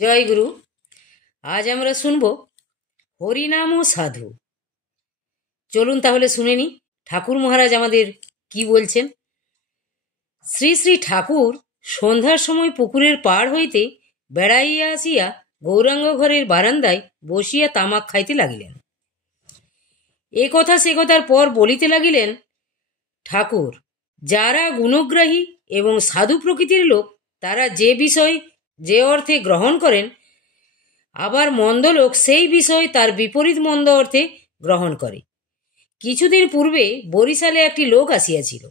জয় গুরু। আজ আমরা শুনব হরিনাম ও সাধু। চলুন তাহলে শুনে নি ঠাকুর মহারাজ আমাদের কি বলছেন। শ্রী শ্রী ঠাকুর সন্ধ্যার সময় পুকুরের পাড় হইতে বেড়াইয়া আসিয়া গৌরাঙ্গ ঘরের বারান্দায় বসিয়া তামাক খাইতে লাগিলেন। এ কথা সে কথার পর বলিতে লাগিলেন, ঠাকুর, যারা গুণগ্রাহী এবং সাধু প্রকৃতির লোক তারা যে বিষয় যে অর্থে গ্রহণ করেন, আবার মন্দ লোক সেই বিষয় তার বিপরীত মন্দ অর্থে গ্রহণ করে। কিছুদিন পূর্বে বরিশালে একটি লোক আসিয়াছিল।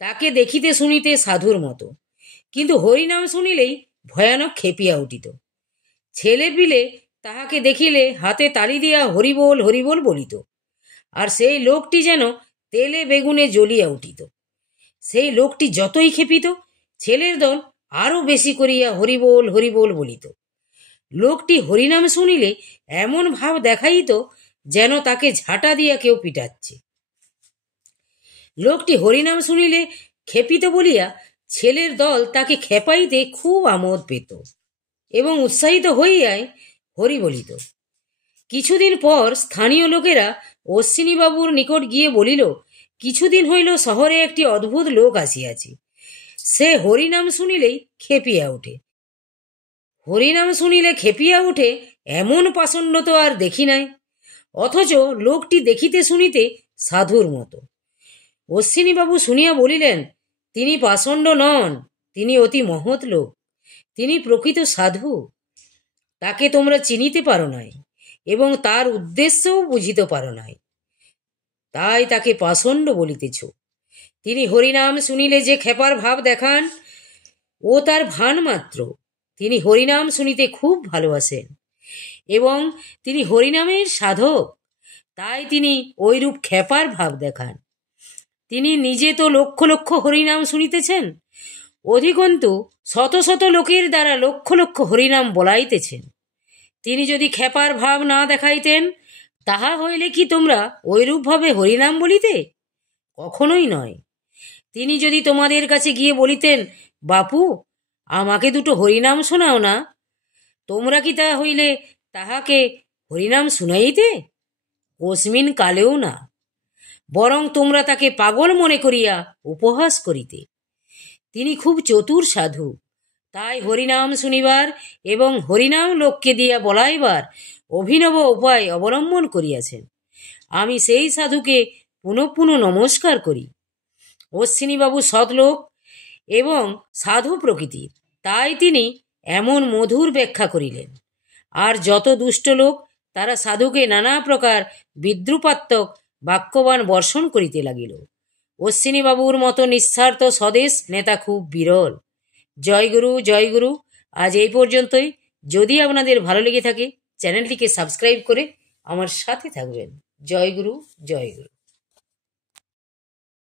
তাকে দেখিতে শুনিতে সাধুর মতো, কিন্তু হরিনাম শুনিলেই ভয়ানক খেপিয়া উঠিত। ছেলে পিলে তাহাকে দেখিলে হাতে তালি দিয়া হরিবোল হরিবোল বলিত, আর সেই লোকটি যেন তেলে বেগুনে জ্বলিয়া উঠিত। সেই লোকটি যতই খেপিত, ছেলের দল আরো বেশি করিয়া হরিবোল হরিবোল বলিত। লোকটি হরিনাম শুনিলে এমন ভাব দেখাইত যেন তাকে ঝাঁটা দিয়া কেউ পিটাচ্ছে। লোকটি হরিনাম শুনিলে খেপিত বলিয়া ছেলের দল তাকে খেপাইতে খুব আমোদ পেত এবং উৎসাহিত হইয়াই হরি বলিত। কিছুদিন পর স্থানীয় লোকেরা অশ্বিনীবাবুর নিকট গিয়ে বলিল, কিছুদিন হইল শহরে একটি অদ্ভুত লোক আসিয়াছে। সে হরিনাম শুনিলেই খেপিয়া ওঠে। হরিনাম শুনিলে খেপিয়া উঠে এমন পাষণ্ড তো আর দেখি নাই, অথচ লোকটি দেখিতে শুনিতে সাধুর মতো। অশ্বিনীবাবু শুনিয়া বলিলেন, তিনি পাষণ্ড নন, তিনি অতি মহৎ লোক, তিনি প্রকৃত সাধু। তাকে তোমরা চিনিতে পারো নাই এবং তার উদ্দেশ্যও বুঝিতে পারো নাই, তাই তাকে পাষণ্ড বলিতেছ। তিনি হরিনাম শুনিলে যে খেপার ভাব দেখান, ও তার ভান মাত্র। তিনি হরিনাম শুনিতে খুব ভালোবাসেন এবং তিনি হরিনামের সাধক, তাই তিনি ওইরূপ খেপার ভাব দেখান। তিনি নিজে তো লক্ষ লক্ষ হরিনাম শুনিতেছেন, অধিকন্তু শত শত লোকের দ্বারা লক্ষ লক্ষ হরিনাম বলাইতেছেন। তিনি যদি খেপার ভাব না দেখাইতেন, তাহা হইলে কি তোমরা ওইরূপভাবে হরিনাম বলিতে? কখনোই নয়। তিনি যদি তোমাদের কাছে গিয়ে বলিতেন, বাপু, আমাকে দুটো হরিনাম শোনাও না, তোমরা কি তা হইলে তাহাকে হরিনাম শুনাইতে? কস্মিন কালেও না। বরং তোমরা তাকে পাগল মনে করিয়া উপহাস করিতে। তিনি খুব চতুর সাধু, তাই হরিনাম শুনিবার এবং হরিনাম লোককে দিয়া বলাইবার অভিনব উপায় অবলম্বন করিয়াছেন। আমি সেই সাধুকে পুনঃ পুনঃ নমস্কার করি। অশ্বিনীবাবু সৎলোক এবং সাধু প্রকৃতির, তাই তিনি এমন মধুর ব্যাখ্যা করিলেন। আর যত দুষ্ট লোক তারা সাধুকে নানা প্রকার বিদ্রুপাত্মক বাক্যবান বর্ষণ করিতে লাগিল। অশ্বিনীবাবুর মতো নিঃস্বার্থ স্বদেশ নেতা খুব বিরল। জয় গুরু, জয় গুরু। আজ এই পর্যন্তই। যদি আপনাদের ভালো লেগে থাকে, চ্যানেলটিকে সাবস্ক্রাইব করে আমার সাথে থাকবেন। জয় গুরু, জয় গুরু।